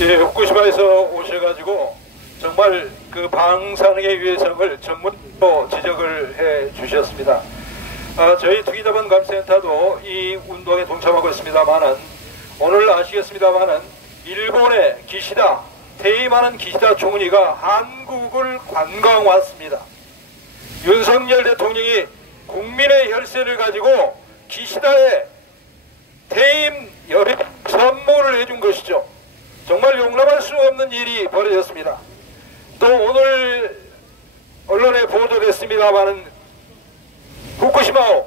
예, 후쿠시마에서 오셔가지고 정말 그 방사능의 위해성을 전문으로 지적을 해 주셨습니다. 저희 투기자본감센터도 이 운동에 동참하고 있습니다만은 오늘 아시겠습니다만은 일본의 기시다, 퇴임하는 기시다 총리가 한국을 관광 왔습니다. 윤석열 대통령이 국민의 혈세를 가지고 기시다에 퇴임 여행 선물을 해준 것이죠. 정말 용납할 수 없는 일이 벌어졌습니다. 또 오늘 언론에 보도됐습니다마는 우키시마오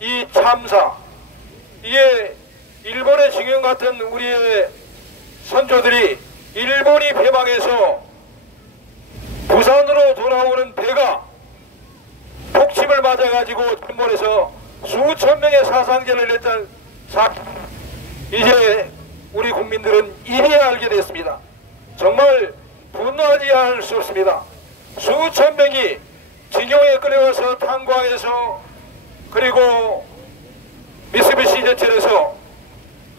이 참사, 이게 일본의 지금 같은 우리의 선조들이 일본이 패망해서 부산으로 돌아오는 배가 폭침을 맞아가지고 일본에서 수천 명의 사상자를 냈던 이제 우리 국민들은 이제야 알게 됐습니다. 정말 분노하지 않을 수 없습니다. 수천 명이 징용에 끌려가서 탄광에서, 그리고 미쓰비시 제철에서,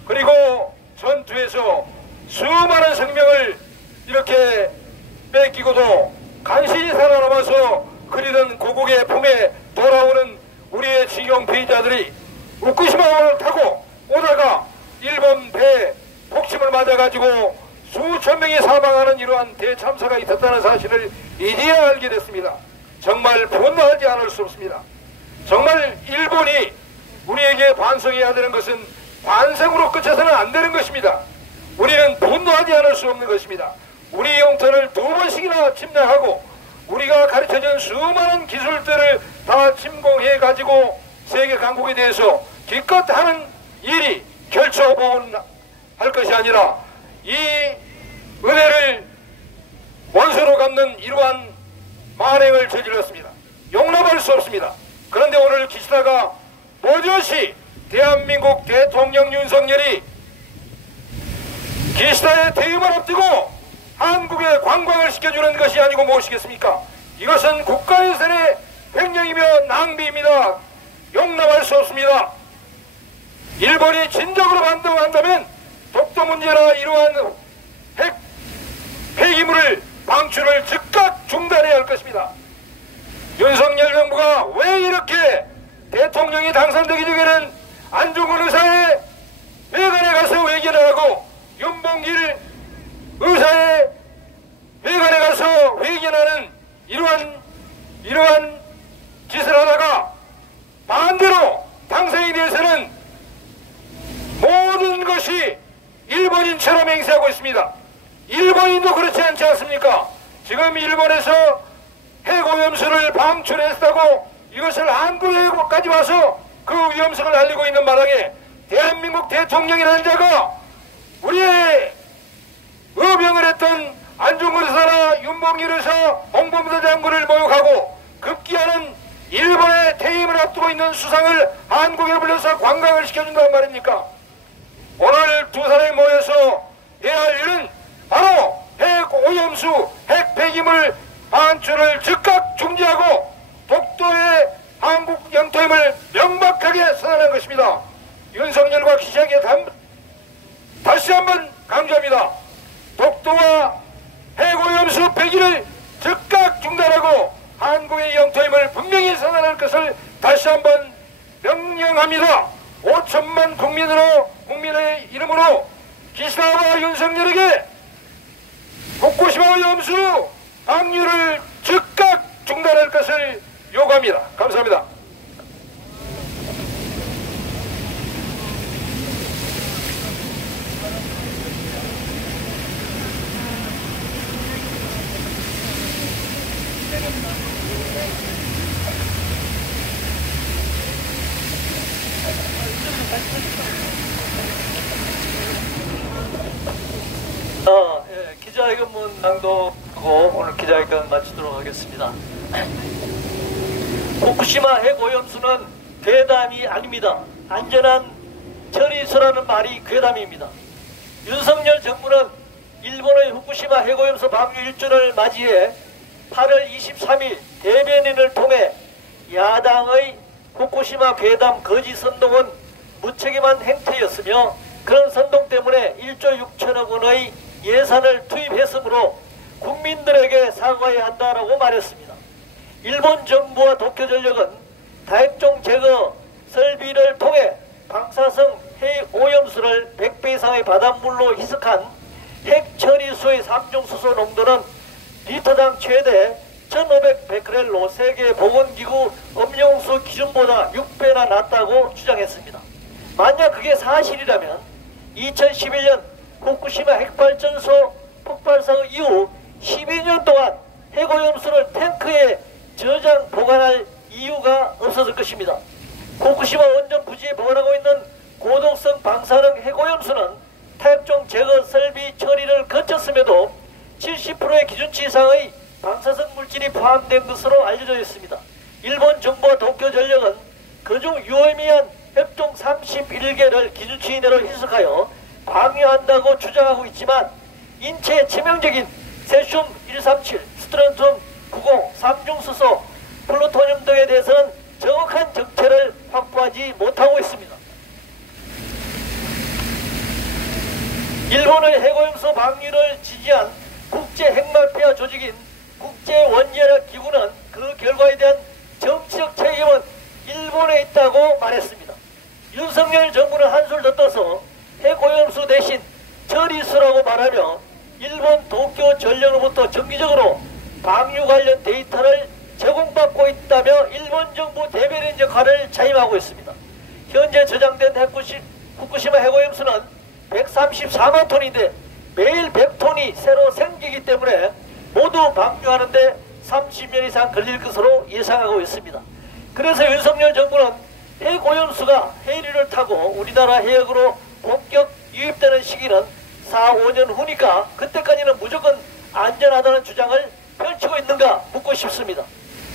그리고 전투에서 수많은 생명을 이렇게 뺏기고도 간신히 살아남아서 그리던 고국의 품에 돌아오는 우리의 징용 피의자들이 후쿠시마를 타고 오다가 일본 배 폭침을 맞아가지고 수천 명이 사망하는 이러한 대참사가 있었다는 사실을 이제야 알게 됐습니다. 정말 분노하지 않을 수 없습니다. 정말 일본이 우리에게 반성해야 되는 것은 반성으로 끝쳐서는 안 되는 것입니다. 우리는 분노하지 않을 수 없는 것입니다. 우리 영토를 2번씩이나 침략하고 우리가 가르쳐준 수많은 기술들을 다 침공해 가지고 세계 강국에 대해서 기껏 하는 일이 결초보온할 것이 아니라 이 은혜를 원수로 갚는 이러한 만행을 저질렀습니다. 용납할 수 없습니다. 그런데 오늘 기시다가 버젓이 대한민국 대통령 윤석열이 기시다의 퇴임을 앞두고 한국에 관광을 시켜주는 것이 아니고 무엇이겠습니까? 이것은 국가예산의 횡령이며 낭비입니다. 용납할 수 없습니다. 일본이 진정으로 반등한다면 독도 문제나 이러한 핵 폐기물을 방출을 즉각 중단해야 할 것입니다. 윤석열 정부가 왜 이렇게 대통령이 당선되기 전에는 안중근 의사의 회관에 가서 회견을 하고 윤봉길 의사의 회관에 가서 회견하는 이러한 짓을 하다가 반대로 당선이 돼서는 모든 것이 일본인처럼 행세하고 있습니다. 일본인도 그렇지 않지 않습니까? 지금 일본에서 핵오염수를 방출했다고 이것을 한국에까지 와서 그 위험성을 알리고 있는 마당에 대한민국 대통령이라는 자가 우리의 의병을 했던 안중근 의사나 윤봉길 의사, 홍범도 장군을 모욕하고 급기야는 일본의 퇴임을 앞두고 있는 수상을 한국에 불러서 관광을 시켜준단 말입니까? 오늘 두 사람이 모여서 해야 할 일은 바로 핵오염수, 핵폐기물 방출을 즉각 중지하고 독도의 한국 영토임을 명백하게 선언한 것입니다. 윤석열과 기시에게 다시 한번 강조합니다. 독도와 핵오염수 폐기를 즉각 중단하고 한국의 영토임을 분명히 선언할 것을 다시 한번 명령합니다. 5천만 국민의 이름으로 기시다와 윤석열에게 후쿠시마 오염수 방류를 즉각 중단할 것을 요구합니다. 감사합니다. 기자회견문 낭독하고 오늘 기자회견 마치도록 하겠습니다. 후쿠시마 핵오염수는 괴담이 아닙니다. 안전한 처리소라는 말이 괴담입니다. 윤석열 정부는 일본의 후쿠시마 핵오염수 방류 1주년을 맞이해 8월 23일 대변인을 통해 야당의 후쿠시마 괴담 거짓 선동은 무책임한 행태였으며 그런 선동 때문에 1조 6천억 원의 예산을 투입했으므로 국민들에게 사과해야 한다라고 말했습니다. 일본 정부와 도쿄전력은 다핵종 제거 설비를 통해 방사성 핵오염수를 100배 이상의 바닷물로 희석한 핵처리수의 삼중수소 농도는 리터당 최대 1500베크렐로 세계보건기구 음용수 기준보다 6배나 낮다고 주장했습니다. 만약 그게 사실이라면 2011년 후쿠시마 핵발전소 폭발 사고 이후 12년 동안 핵오염수를 탱크에 저장 보관할 이유가 없었을 것입니다. 후쿠시마 원전 부지에 보관하고 있는 고독성 방사능 핵오염수는 타협종 제거 설비 처리를 거쳤음에도 70%의 기준치 이상의 방사성 물질이 포함된 것으로 알려져 있습니다. 일본 정부와 도쿄전력은 그중 유의미한 핵종 31개를 기준치 이내로 희석하여 방류한다고 주장하고 있지만 인체에 치명적인 세슘 137, 스트론튬 90, 삼중수소, 플루토늄 등에 대해서는 정확한 정체를 확보하지 못하고 있습니다. 일본의 핵오염수 방류를 지지한 국제핵마피아 조직인 국제원자력기구는 그 결과에 대한 정치적 책임은 일본에 있다고 말했습니다. 윤석열 정부는 한술 더 떠서 핵오염수 대신 처리수라고 말하며 일본 도쿄 전력으로부터 정기적으로 방류 관련 데이터를 제공받고 있다며 일본 정부 대변인 역할을 자임하고 있습니다. 현재 저장된 후쿠시마 핵오염수는 134만 톤인데 매일 100톤이 새로 생기기 때문에 모두 방류하는데 30년 이상 걸릴 것으로 예상하고 있습니다. 그래서 윤석열 정부는 핵오염수가 해류를 타고 우리나라 해역으로 본격 유입되는 시기는 4, 5년 후니까 그때까지는 무조건 안전하다는 주장을 펼치고 있는가 묻고 싶습니다.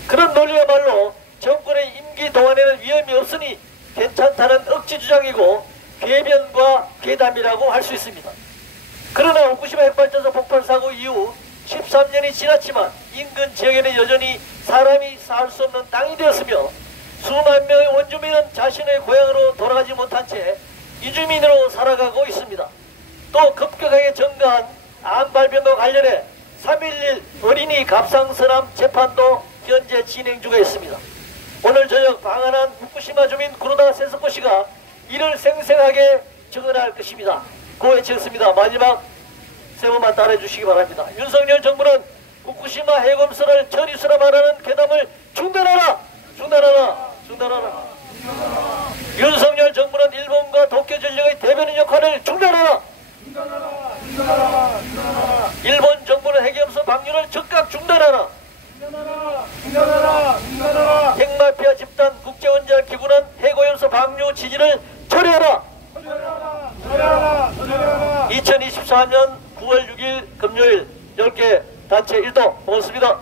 그런 논리야말로 정권의 임기 동안에는 위험이 없으니 괜찮다는 억지 주장이고 궤변과 괴담이라고 할 수 있습니다. 그러나 후쿠시마 핵발전소 폭발 사고 이후 13년이 지났지만 인근 지역에는 여전히 사람이 살 수 없는 땅이 되었으며 수만 명의 원주민은 자신의 고향으로 돌아가지 못한 채 이주민으로 살아가고 있습니다. 또 급격하게 증가한 암 발병과 관련해 3.11 어린이 갑상선암 재판도 현재 진행 중에 있습니다. 오늘 저녁 방한한 후쿠시마 주민 구로다 세스코 씨가 이를 생생하게 증언할 것입니다. 고 외쳤습니다. 마지막 세 번만 따라해 주시기 바랍니다. 윤석열 정부는 후쿠시마 핵오염수를 처리수라 말하는 괴담을 중단하라! 중단하라! 중단하라! 윤석열 정부는 일본과 도쿄전력의 대변인 역할을 중단하라! 중단하라! 중단하라! 중단하라! 일본 정부는 핵오염수 방류를 즉각 중단하라! 중단하라! 중단하라! 중단하라! 핵마피아 집단 국제원자기구는 핵오염수 방류 지지를 처리하라! 처리하라! 처리하라! 처리하라! 2024년 9월 6일 금요일 10개 단체 일동 고맙습니다.